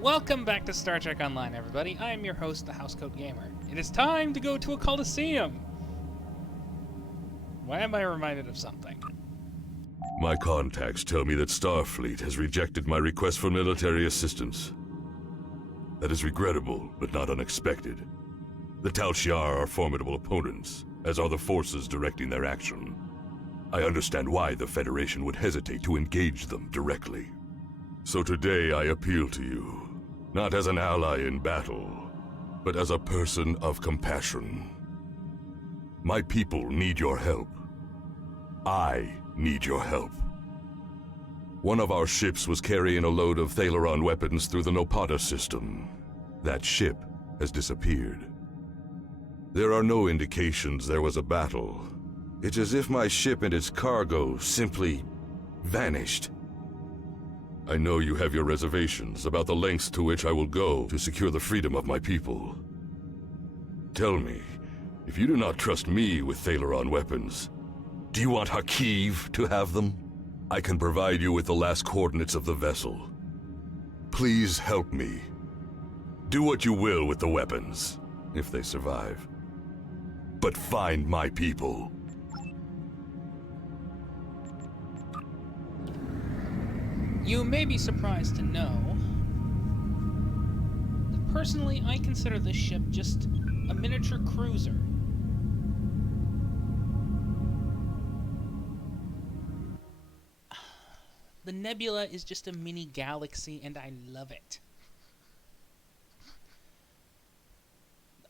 Welcome back to Star Trek Online, everybody. I am your host, the Housecoat Gamer. It is time to go to a Coliseum. Why am I reminded of something? My contacts tell me that Starfleet has rejected my request for military assistance. That is regrettable, but not unexpected. The Tal Shiar are formidable opponents, as are the forces directing their action. I understand why the Federation would hesitate to engage them directly. So today I appeal to you, not as an ally in battle, but as a person of compassion. My people need your help. I need your help. One of our ships was carrying a load of Thalaron weapons through the Nopada system. That ship has disappeared. There are no indications there was a battle. It's as if my ship and its cargo simply vanished. I know you have your reservations about the lengths to which I will go to secure the freedom of my people. Tell me, if you do not trust me with Thalaron weapons, do you want Hakiv to have them? I can provide you with the last coordinates of the vessel. Please help me. Do what you will with the weapons, if they survive. But find my people. You may be surprised to know that personally I consider this ship just a miniature cruiser. The Nebula is just a mini galaxy and I love it.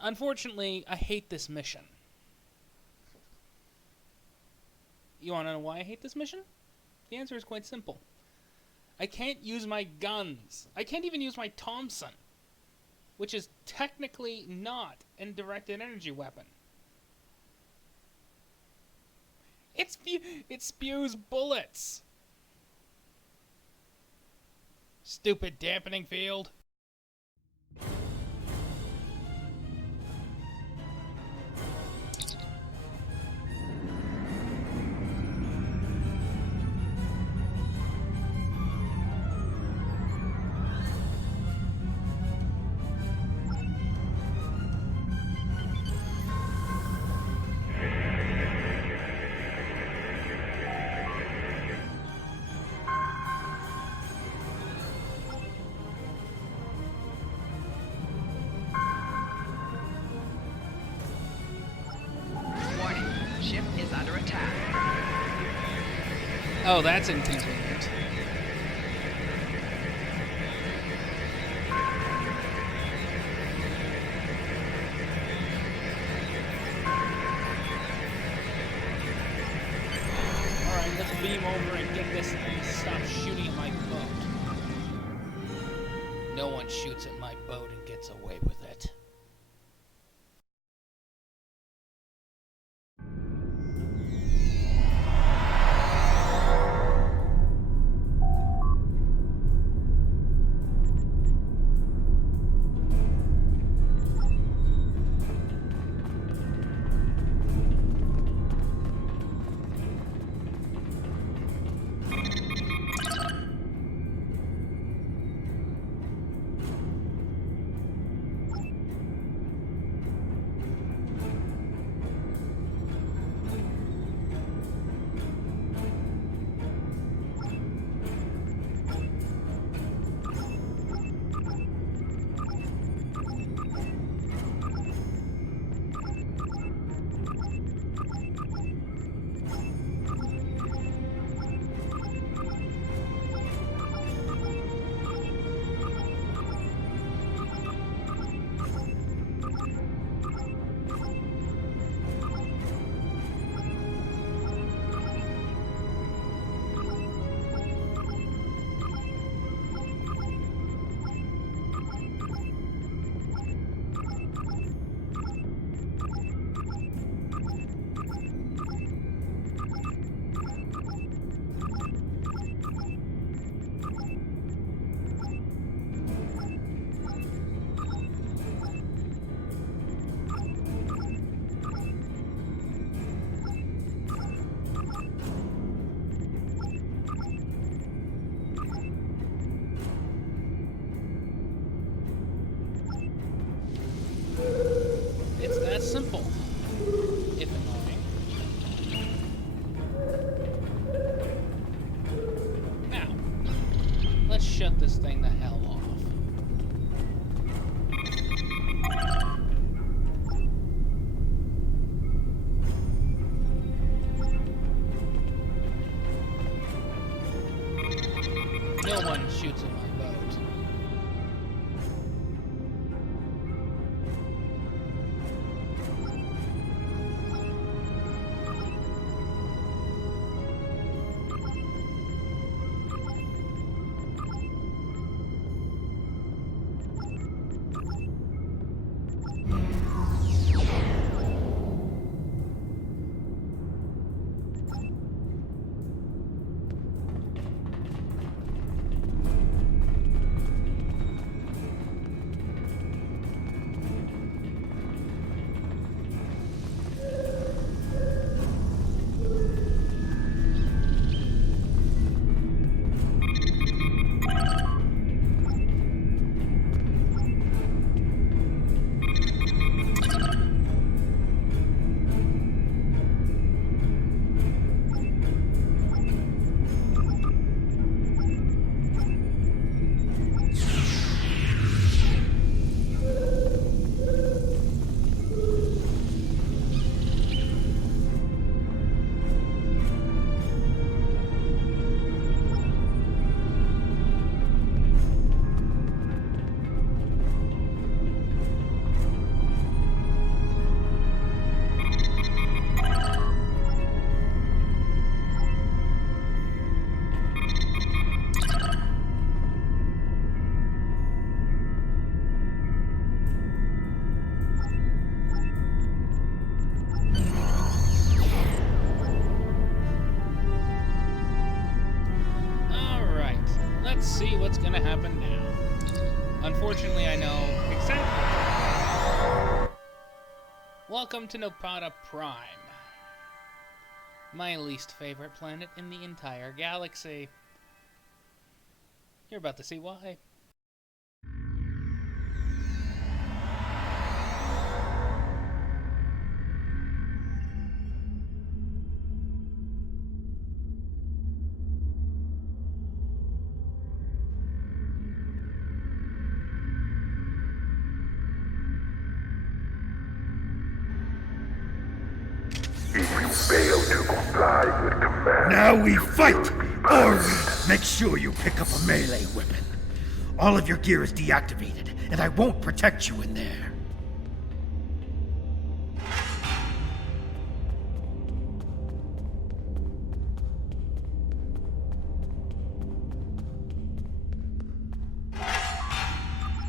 Unfortunately, I hate this mission. You want to know why I hate this mission? The answer is quite simple. I can't use my guns. I can't even use my Thompson, which is technically not a directed energy weapon. It spews bullets. Stupid dampening field. Ship is under attack. Oh, that's inconvenient. Alright, let's beam over and get this thing to stop shooting at my boat. No one shoots at my boat and gets away with it. that simple. If annoying. Now, let's shut this thing the hell off. No one shoots at my boat. Let's see what's gonna happen now. Unfortunately, I know exactly. Welcome to Nopada Prime. My least favorite planet in the entire galaxy. You're about to see why. If you fail to comply with command... Now we fight! Or make sure you pick up a melee weapon. All of your gear is deactivated, and I won't protect you in there.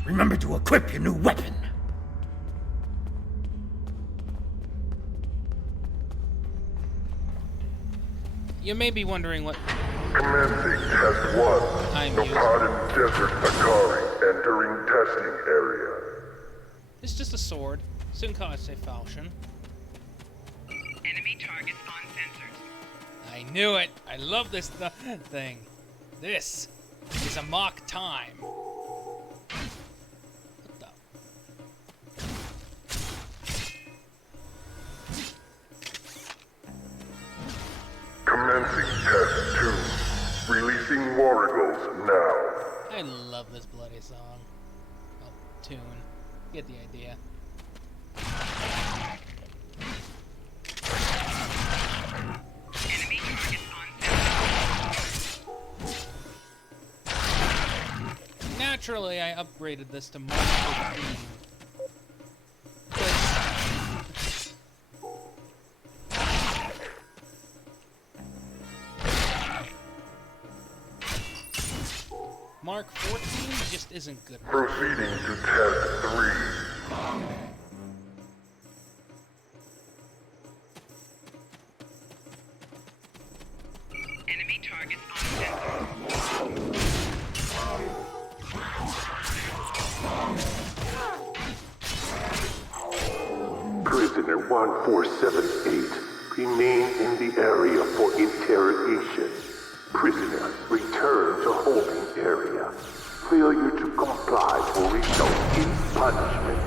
Remember to equip your new weapon. You may be wondering what Commencing Test 1. I'm Nopada Desert Akari entering testing area. It's just a sword. Soon cause a falchion. Enemy targets on sensors. I knew it. I love this thing. This is a mock time. What the? Commencing Test 2. Releasing Warrigals now. I love this bloody song. Oh, tune. Get the idea. Enemy targets on sensors. Naturally, I upgraded this to Mark 15. Mark 14 just isn't good. Proceeding to Test 3. Enemy targets on sensors. Prisoner 1478, remain in the area for interrogation. Prisoner, return to holding area. Failure to comply will result in punishment.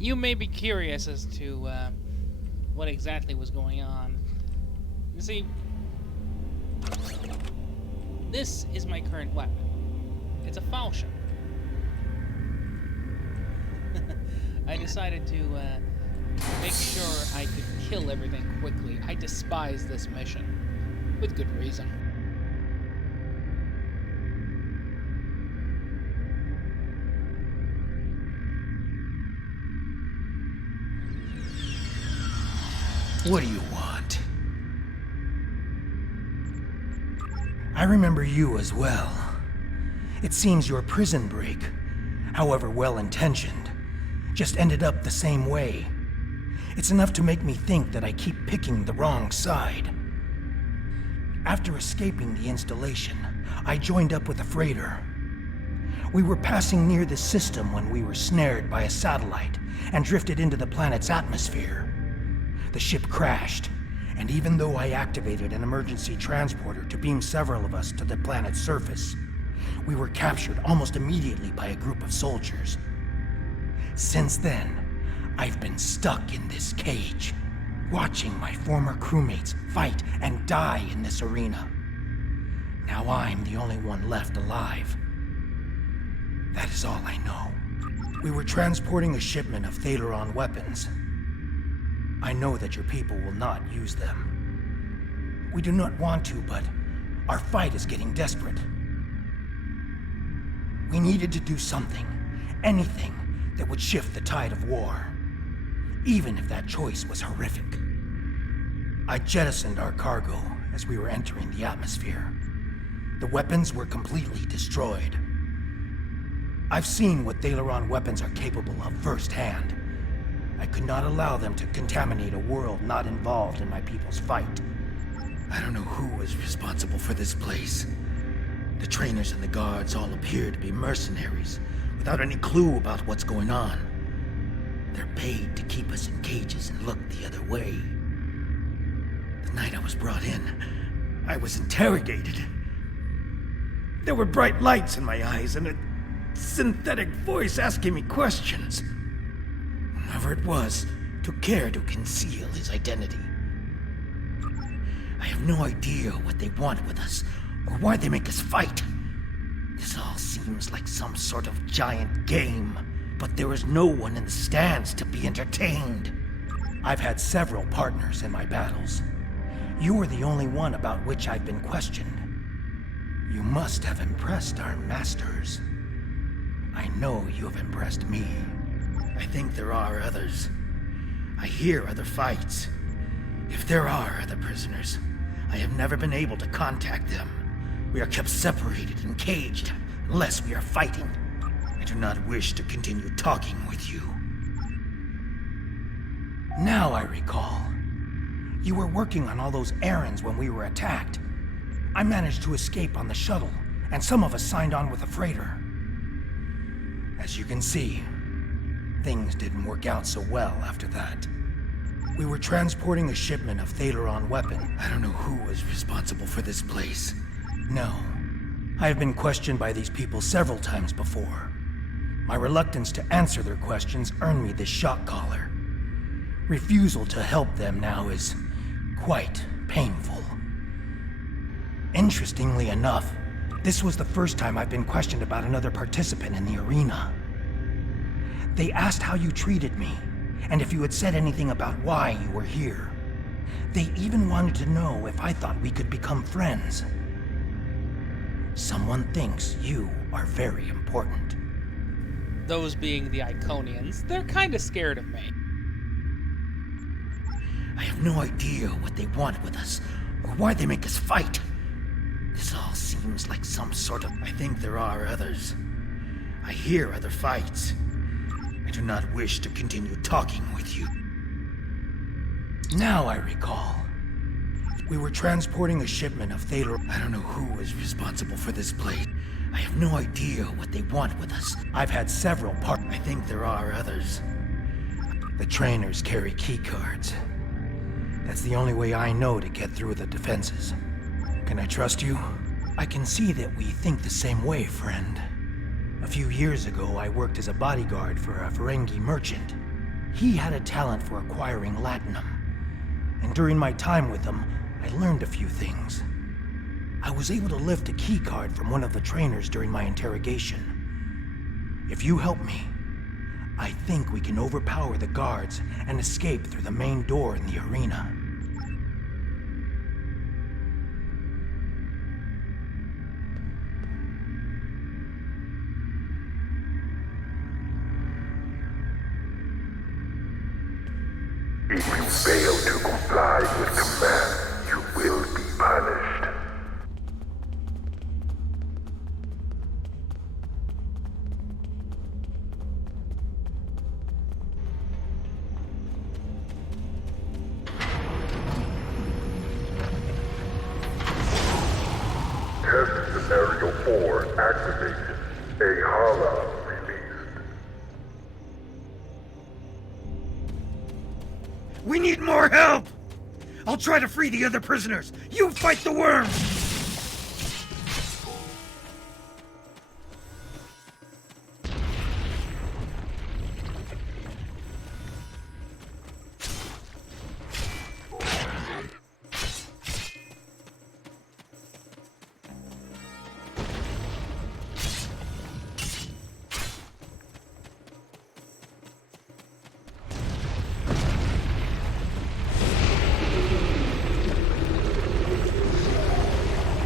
You may be curious as to what exactly was going on. You see, this is my current weapon. It's a falchion. I decided to make sure I could kill everything quickly. I despise this mission, with good reason. What do you want? I remember you as well. It seems your prison break, however well-intentioned, just ended up the same way. It's enough to make me think that I keep picking the wrong side. After escaping the installation, I joined up with a freighter. We were passing near the system when we were snared by a satellite and drifted into the planet's atmosphere. The ship crashed, and even though I activated an emergency transporter to beam several of us to the planet's surface, we were captured almost immediately by a group of soldiers. Since then, I've been stuck in this cage, watching my former crewmates fight and die in this arena. Now I'm the only one left alive. That is all I know. We were transporting a shipment of Thaleron weapons. I know that your people will not use them. We do not want to, but our fight is getting desperate. We needed to do something, anything, that would shift the tide of war, even if that choice was horrific. I jettisoned our cargo as we were entering the atmosphere. The weapons were completely destroyed. I've seen what Thaleron weapons are capable of firsthand. I could not allow them to contaminate a world not involved in my people's fight. I don't know who was responsible for this place. The trainers and the guards all appear to be mercenaries, without any clue about what's going on. They're paid to keep us in cages and look the other way. The night I was brought in, I was interrogated. There were bright lights in my eyes and a synthetic voice asking me questions. Whoever it was took care to conceal his identity. I have no idea what they want with us, or why they make us fight. This all seems like some sort of giant game, but there is no one in the stands to be entertained. I've had several partners in my battles. You are the only one about which I've been questioned. You must have impressed our masters. I know you have impressed me. I think there are others. I hear other fights. If there are other prisoners, I have never been able to contact them. We are kept separated and caged unless we are fighting. I do not wish to continue talking with you. Now I recall. You were working on all those errands when we were attacked. I managed to escape on the shuttle, and some of us signed on with a freighter. As you can see, things didn't work out so well after that. We were transporting a shipment of Thaleron weapon. I don't know who was responsible for this place. No. I have been questioned by these people several times before. My reluctance to answer their questions earned me this shock collar. Refusal to help them now is quite painful. Interestingly enough, this was the first time I've been questioned about another participant in the arena. They asked how you treated me, and if you had said anything about why you were here. They even wanted to know if I thought we could become friends. Someone thinks you are very important. Those being the Iconians, they're kinda scared of me. I have no idea what they want with us, or why they make us fight. This all seems like some sort of... I think there are others. I hear other fights. I do not wish to continue talking with you. Now I recall. We were transporting a shipment of Thaleron. I don't know who was responsible for this place. I have no idea what they want with us. I've had several I think there are others. The trainers carry keycards. That's the only way I know to get through the defenses. Can I trust you? I can see that we think the same way, friend. A few years ago, I worked as a bodyguard for a Ferengi merchant. He had a talent for acquiring latinum, and during my time with him, I learned a few things. I was able to lift a keycard from one of the trainers during my interrogation. If you help me, I think we can overpower the guards and escape through the main door in the arena. If you fail to comply with command, you will be punished. Test Scenario 4 activated. A Hala released. We need more help! I'll try to free the other prisoners. You fight the worm!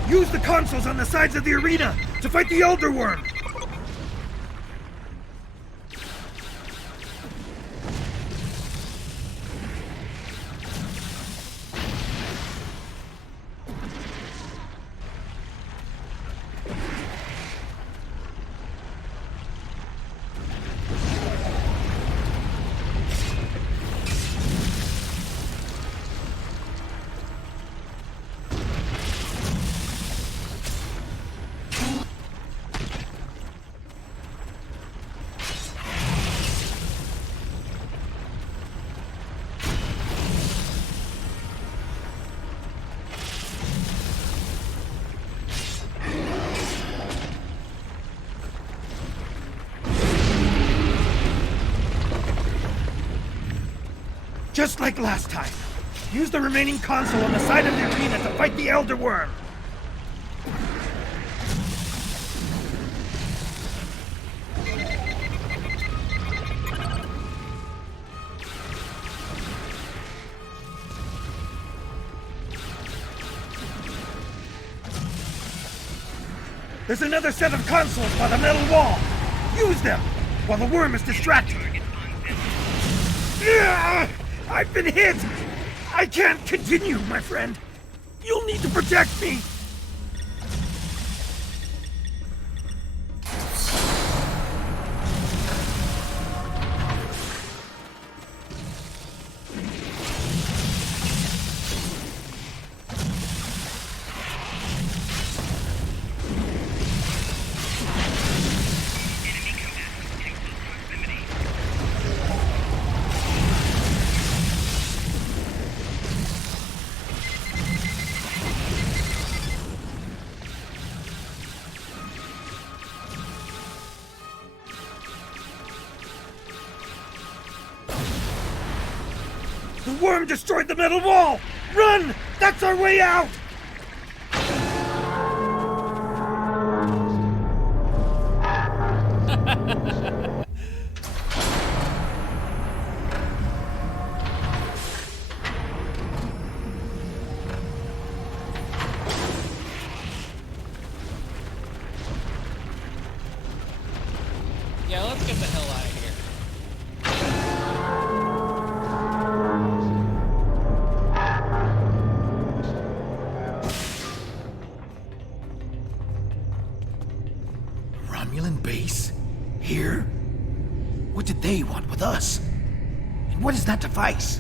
Use the consoles on the sides of the arena to fight the Elder Worm! Just like last time. Use the remaining console on the side of the arena to fight the Elder Worm. There's another set of consoles by the metal wall. Use them while the worm is distracted. I've been hit! I can't continue, my friend. You'll need to protect me. The worm destroyed the metal wall! Run! That's our way out! Yeah, let's get the hell out of here. Romulan base? Here? What did they want with us? And what is that device?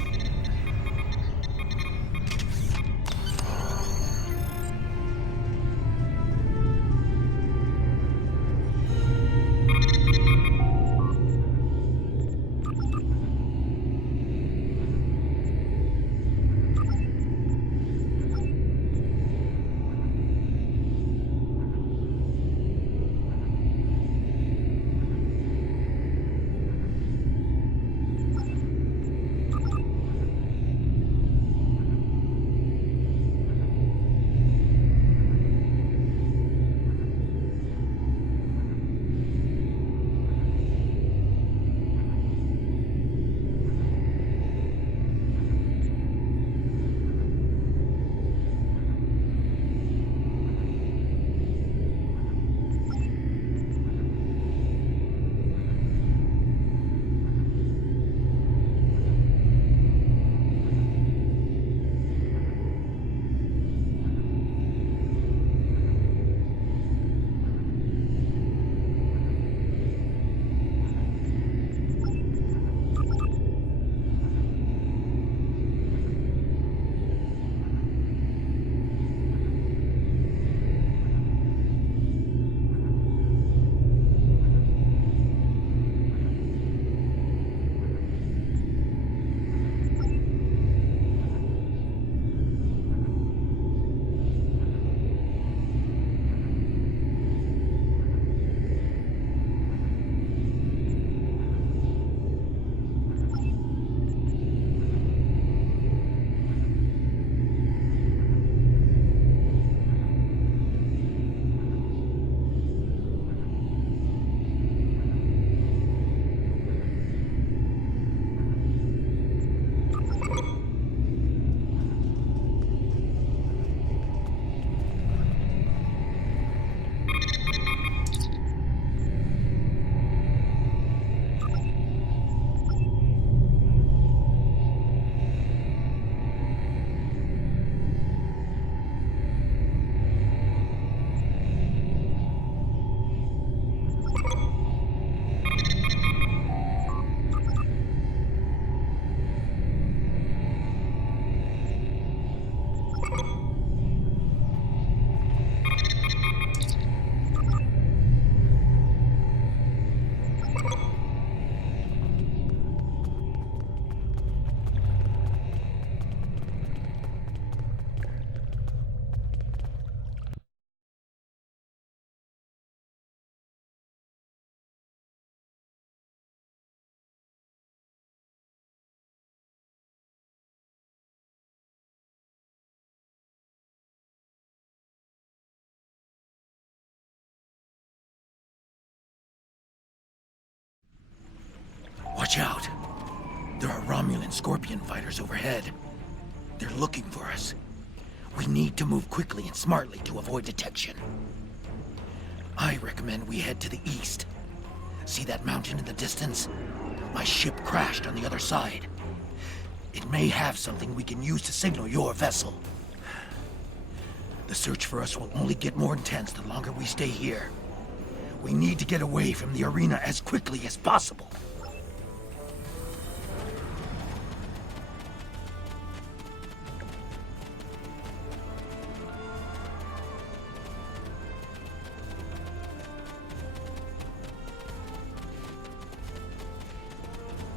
Watch out. There are Romulan Scorpion fighters overhead. They're looking for us. We need to move quickly and smartly to avoid detection. I recommend we head to the east. See that mountain in the distance? My ship crashed on the other side. It may have something we can use to signal your vessel. The search for us will only get more intense the longer we stay here. We need to get away from the arena as quickly as possible.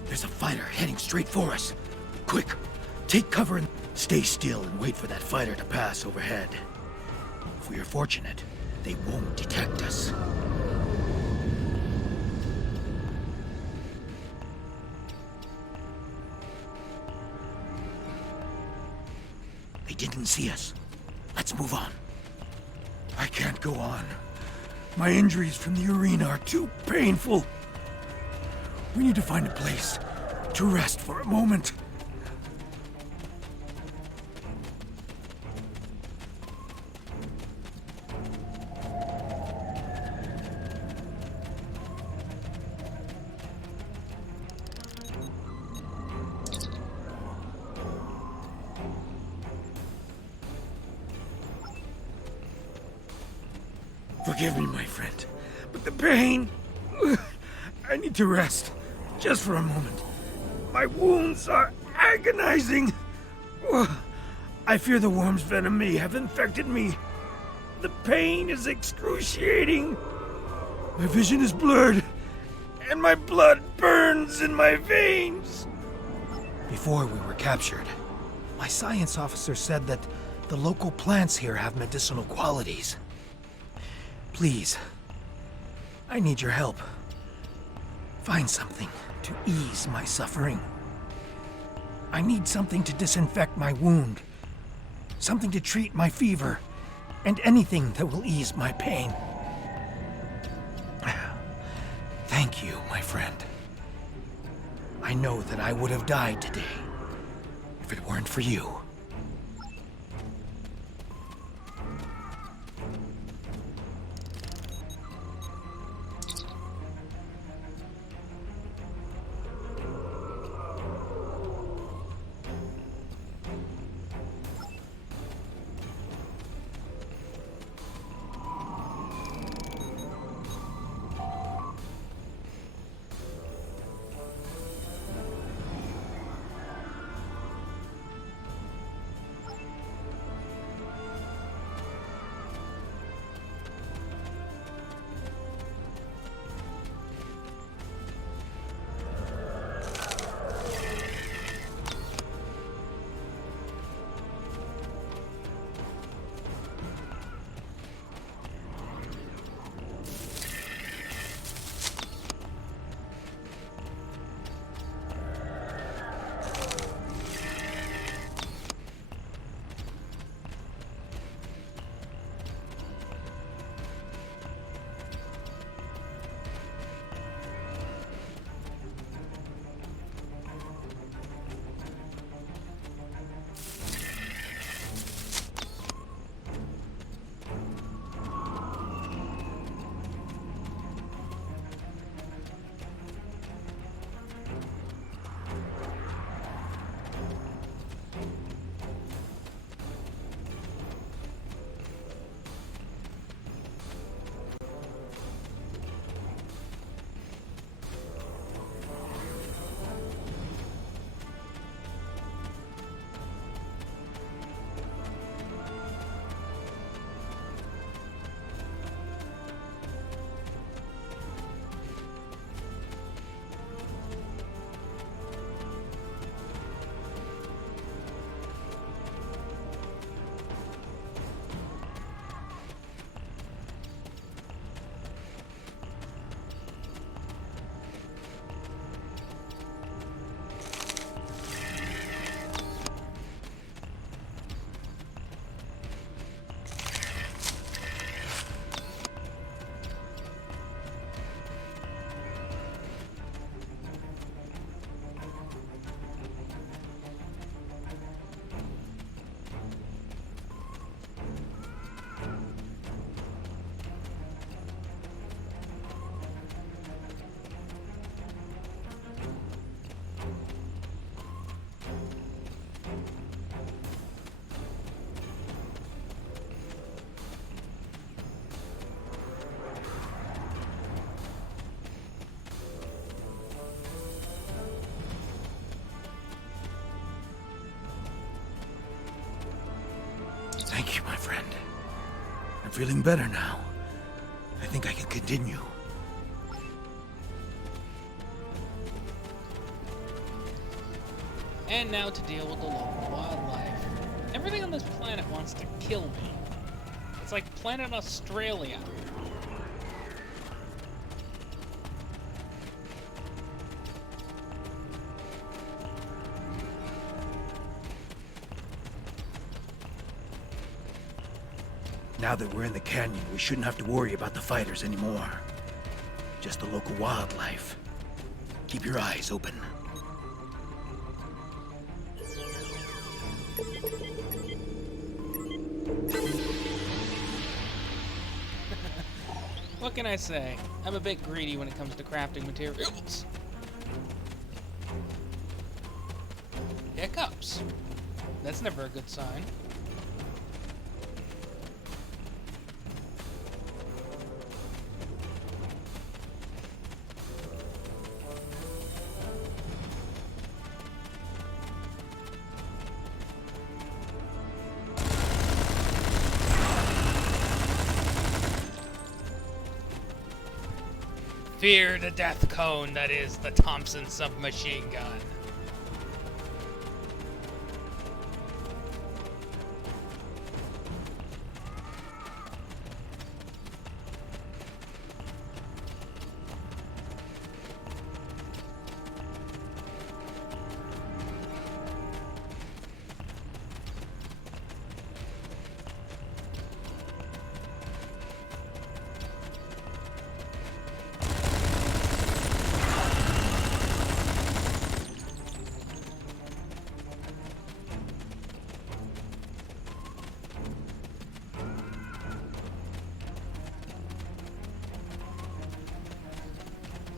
There's a fighter heading straight for us. Quick, take cover and stay still and wait for that fighter to pass overhead. If we are fortunate, they won't detect us. They didn't see us. Let's move on. I can't go on. My injuries from the arena are too painful. We need to find a place to rest for a moment. Forgive me, my friend, but the pain... I need to rest, just for a moment. My wounds are agonizing. I fear the worm's venom may have infected me. The pain is excruciating. My vision is blurred, and my blood burns in my veins. Before we were captured, my science officer said that the local plants here have medicinal qualities. Please, I need your help. Find something to ease my suffering. I need something to disinfect my wound, something to treat my fever, and anything that will ease my pain. Thank you, my friend. I know that I would have died today if it weren't for you. I'm feeling better now. I think I can continue. And now to deal with the local wildlife. Everything on this planet wants to kill me. It's like Planet Australia. Now that we're in the canyon, we shouldn't have to worry about the fighters anymore. Just the local wildlife. Keep your eyes open. What can I say? I'm a bit greedy when it comes to crafting materials. Hiccups. That's never a good sign. Fear the death cone that is the Thompson submachine gun.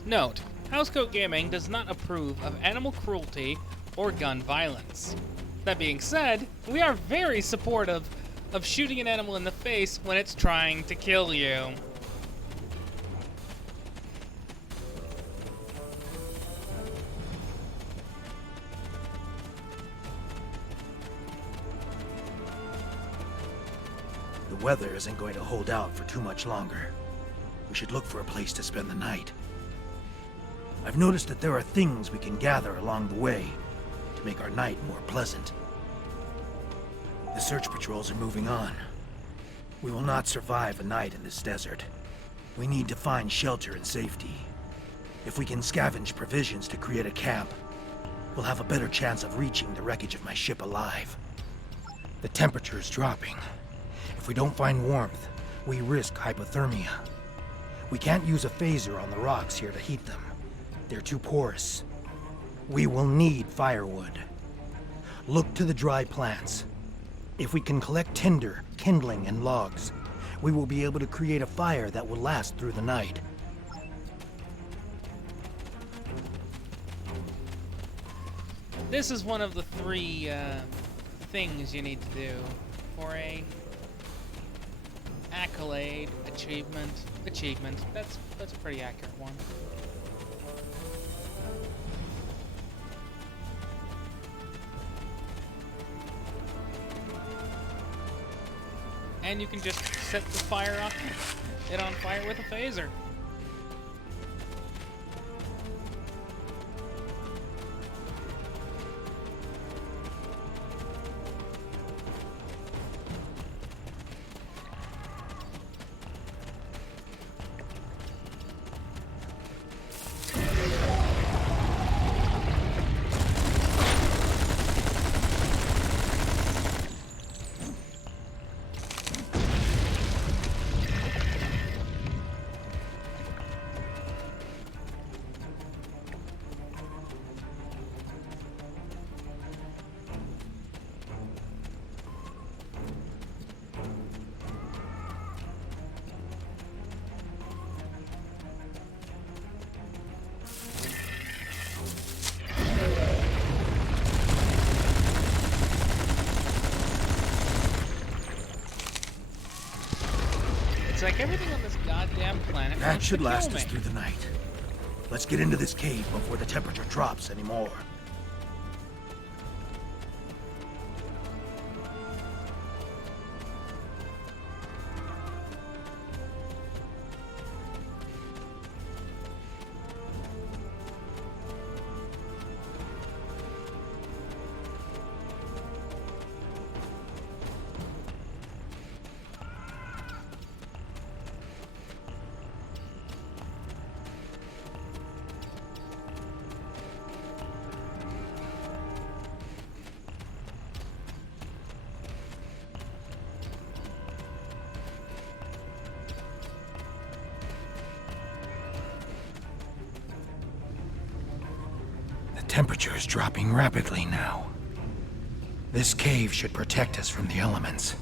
Note, Housecoat Gaming does not approve of animal cruelty or gun violence. That being said, we are very supportive of shooting an animal in the face when it's trying to kill you. The weather isn't going to hold out for too much longer. We should look for a place to spend the night. I've noticed that there are things we can gather along the way to make our night more pleasant. The search patrols are moving on. We will not survive a night in this desert. We need to find shelter and safety. If we can scavenge provisions to create a camp, we'll have a better chance of reaching the wreckage of my ship alive. The temperature is dropping. If we don't find warmth, we risk hypothermia. We can't use a phaser on the rocks here to heat them. They're too porous. We will need firewood. Look to the dry plants. If we can collect tinder, kindling, and logs, we will be able to create a fire that will last through the night. This is one of the three things you need to do for a accolade, achievement. That's a pretty accurate one. And you can just set the fire off, it on fire with a phaser. It's like everything on this goddamn planet That wants to should kill last me. us through the night. Let's get into this cave before the temperature drops anymore. temperature is dropping rapidly now. This cave should protect us from the elements.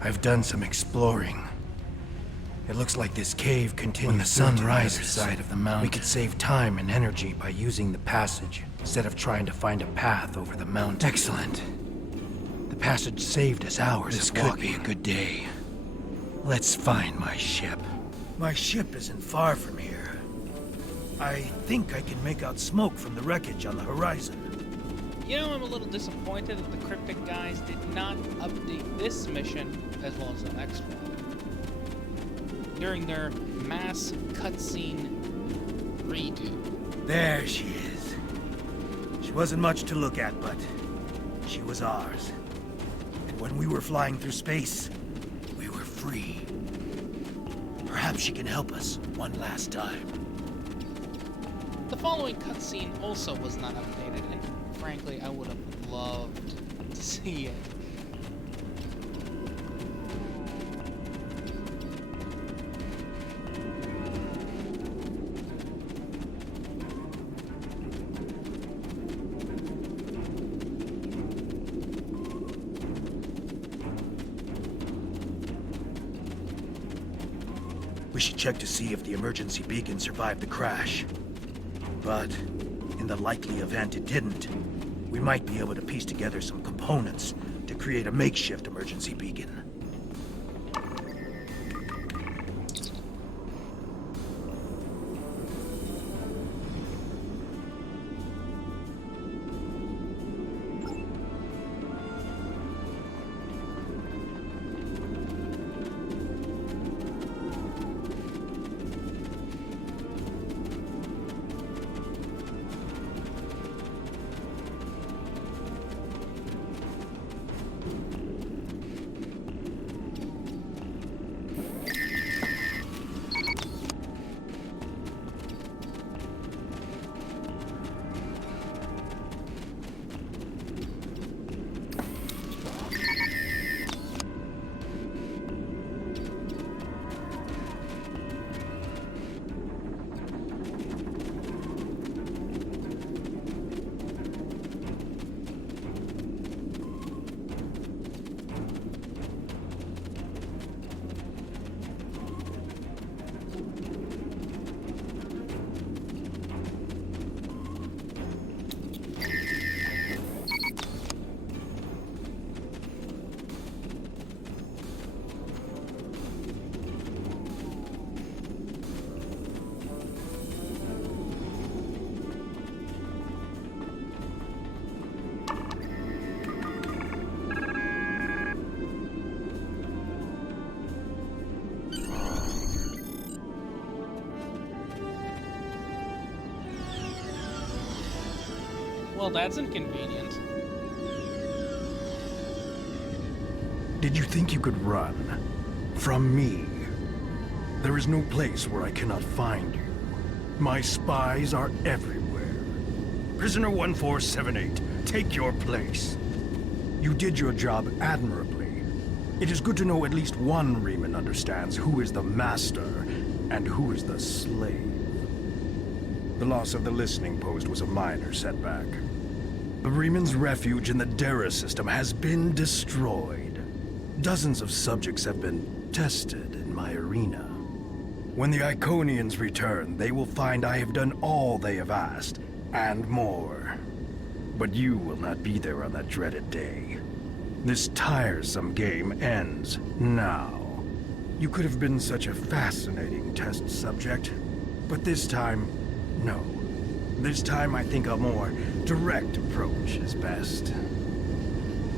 I've done some exploring. It looks like this cave continues when the sun rises side of the mountain. We could save time and energy by using the passage instead of trying to find a path over the mountain. Excellent. The passage saved us hours of walking. This could be a good day. Let's find my ship. My ship isn't far from here. I think I can make out smoke from the wreckage on the horizon. You know, I'm a little disappointed that the cryptic guys did not update this mission as well as the next one during their mass cutscene redo. There she is. She wasn't much to look at, but she was ours. And when we were flying through space, we were free. Perhaps she can help us one last time. The following cutscene also was not updated, and frankly, I would have loved to see it. We should check to see if the emergency beacon survived the crash. But in the likely event it didn't, we might be able to piece together some components to create a makeshift emergency beacon. Well, that's inconvenient. Did you think you could run from me? There is no place where I cannot find you. My spies are everywhere. Prisoner 1478, take your place. You did your job admirably. It is good to know at least one Reman understands who is the master and who is the slave. The loss of the listening post was a minor setback. The Reman's refuge in the Dera system has been destroyed. Dozens of subjects have been tested in my arena. When the Iconians return, they will find I have done all they have asked, and more. But you will not be there on that dreaded day. This tiresome game ends now. You could have been such a fascinating test subject, but this time, no. This time I think a more direct approach is best.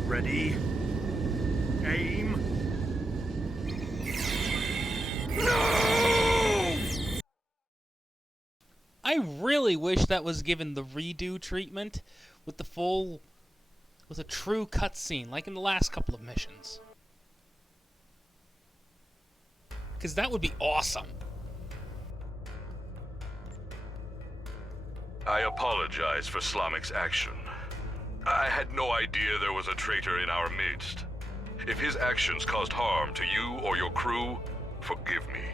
Ready? Aim. No! I really wish that was given the redo treatment with a true cutscene, like in the last couple of missions. Because that would be awesome. I apologize for Slamic's action. I had no idea there was a traitor in our midst. If his actions caused harm to you or your crew, forgive me.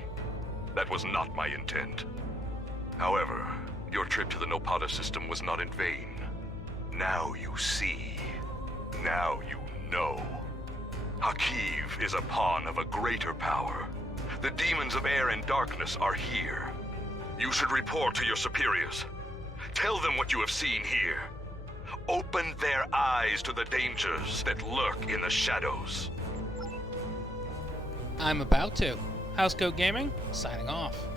That was not my intent. However, Your trip to the Nopada system was not in vain. Now you see. Now you know. Hakiv is a pawn of a greater power. The demons of air and darkness are here. You should report to your superiors. Tell them what you have seen here. Open their eyes to the dangers that lurk in the shadows. I'm about to. Housecoat Gaming, signing off.